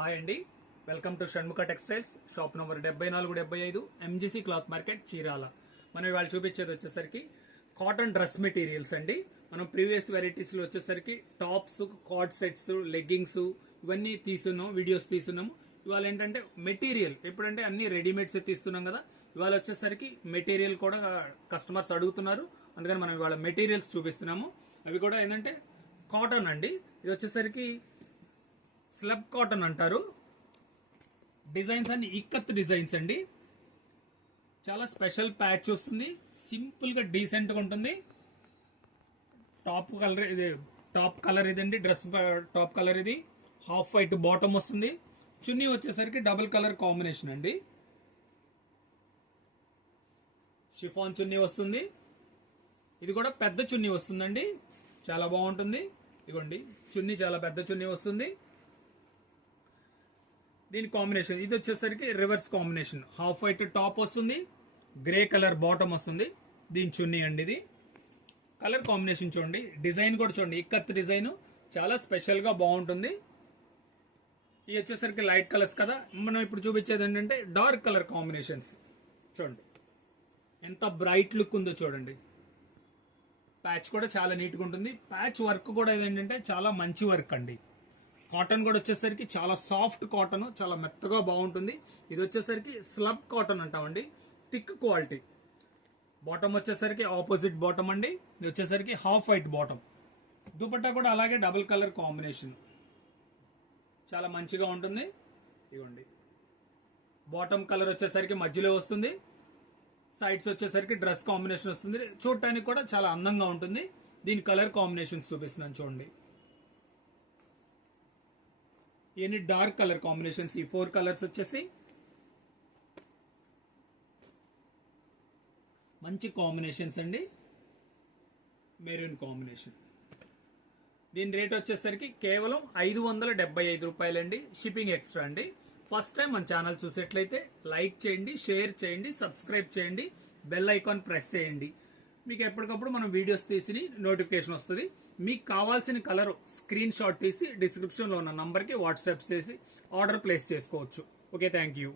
Hi అండి, welcome to Shanmukha textiles. Shop number 7475 MGC cloth market, Chirala. మనం ఇవాళ చూపించేది వచ్చేసరికి కాటన్ డ్రెస్ మెటీరియల్స్ అండి. మనం ప్రీవియస్ వెరైటీస్ లో వచ్చేసరికి టాప్స్, కార్డ్ సెట్స్, లెగ్గింగ్స్ ఇవన్నీ వీడియోస్ తీస్తున్నాము. ఇవాళ ఏంటంటే మెటీరియల్, ఎప్పుడంటే అన్ని రెడీమేడ్స్ తీస్తున్నాం కదా, ఇవాళ వచ్చేసరికి మెటీరియల్ కూడా కస్టమర్స్ అడుగుతున్నారు. అందుకని మనం ఇవాళ మెటీరియల్స్ చూపిస్తున్నాము. అవి కూడా ఏంటంటే కాటన్ అండి. ఇది వచ్చేసరికి స్లబ్ కాటన్ అంటారు. డిజైన్స్ అన్ని ఇక్కత్ డిజైన్స్ అండి. చాలా స్పెషల్ ప్యాచ్ వస్తుంది, సింపుల్ గా డీసెంట్ గా ఉంటుంది. టాప్ కలర్ ఇదండి, డ్రెస్ టాప్ కలర్ ఇది. హాఫ్ వైట్ బాటమ్ వస్తుంది. చున్నీ వచ్చేసరికి డబుల్ కలర్ కాంబినేషన్ అండి. షిఫాన్ చున్నీ వస్తుంది. ఇది కూడా పెద్ద చున్నీ వస్తుందండి, చాలా బాగుంటుంది. ఇదిగోండి చున్నీ, చాలా పెద్ద చున్నీ వస్తుంది. దీని కాంబినేషన్ ఇది వచ్చేసరికి reverse combination. Half white top వస్తుంది, గ్రే కలర్ బాటమ్ వస్తుంది. దీని చున్నీ అండి. ఇది కలర్ కాంబినేషన్ చూడండి, డిజైన్ కూడా చూడండి, ఇక్కత్ డిజైన్ చాలా స్పెషల్ గా బాగుంటుంది. ఇది వచ్చేసరికి లైట్ కలర్స్ కదా. మనం ఇప్పుడు చూపించేది ఏంటంటే డార్క్ కలర్ కాంబినేషన్స్. చూడండి ఎంత బ్రైట్ లుక్ ఉందో చూడండి. ప్యాచ్ కూడా చాలా నీట్ గా ఉంటుంది. ప్యాచ్ వర్క్ కూడా ఏంటంటే చాలా మంచి వర్క్ అండి. కాటన్ కూడా వచ్చేసరికి చాలా సాఫ్ట్ కాటన్, చాలా మెత్తగా బాగుంటుంది. ఇది వచ్చేసరికి స్లబ్ కాటన్ అంటామండి, థిక్ క్వాలిటీ. బాటమ్ వచ్చేసరికి ఆపోజిట్ బాటమ్ అండి. ఇది వచ్చేసరికి హాఫ్ వైట్ బాటమ్. దుపట్టా కూడా అలాగే డబుల్ కలర్ కాంబినేషన్, చాలా మంచిగా ఉంటుంది. ఇవ్వండి బాటమ్ కలర్ వచ్చేసరికి మధ్యలో వస్తుంది, సైడ్స్ వచ్చేసరికి డ్రెస్ కాంబినేషన్ వస్తుంది. చూడటానికి కూడా చాలా అందంగా ఉంటుంది. దీని కలర్ కాంబినేషన్స్ చూపిస్తున్నాను చూడండి. ఇవన్నీ డార్క్ కలర్ కాంబినేషన్స్. ఈ 4 కలర్స్ వచ్చేసి మంచి కాంబినేషన్స్ అండి. Maroon combination. దీని రేట్ వచ్చేసరికి కేవలం 575 రూపాయలండి. షిప్పింగ్ ఎక్స్ట్రా అండి. ఫస్ట్ టైం మన ఛానల్ చూసేట్లయితే లైక్ చేయండి, షేర్ చేయండి, సబ్స్క్రైబ్ చేయండి, బెల్ ఐకాన్ ప్రెస్ చేయండి. మీకు ఎప్పటికప్పుడు మనం వీడియోస్ తీసి నోటిఫికేషన్ వస్తుంది. మీకు కావాల్సిన కలర్ స్క్రీన్ షాట్ తీసి డిస్క్రిప్షన్ లో ఉన్న నంబర్ కి వాట్సాప్ చేసి ఆర్డర్ ప్లేస్ చేసుకోవచ్చు. Okay, thank you.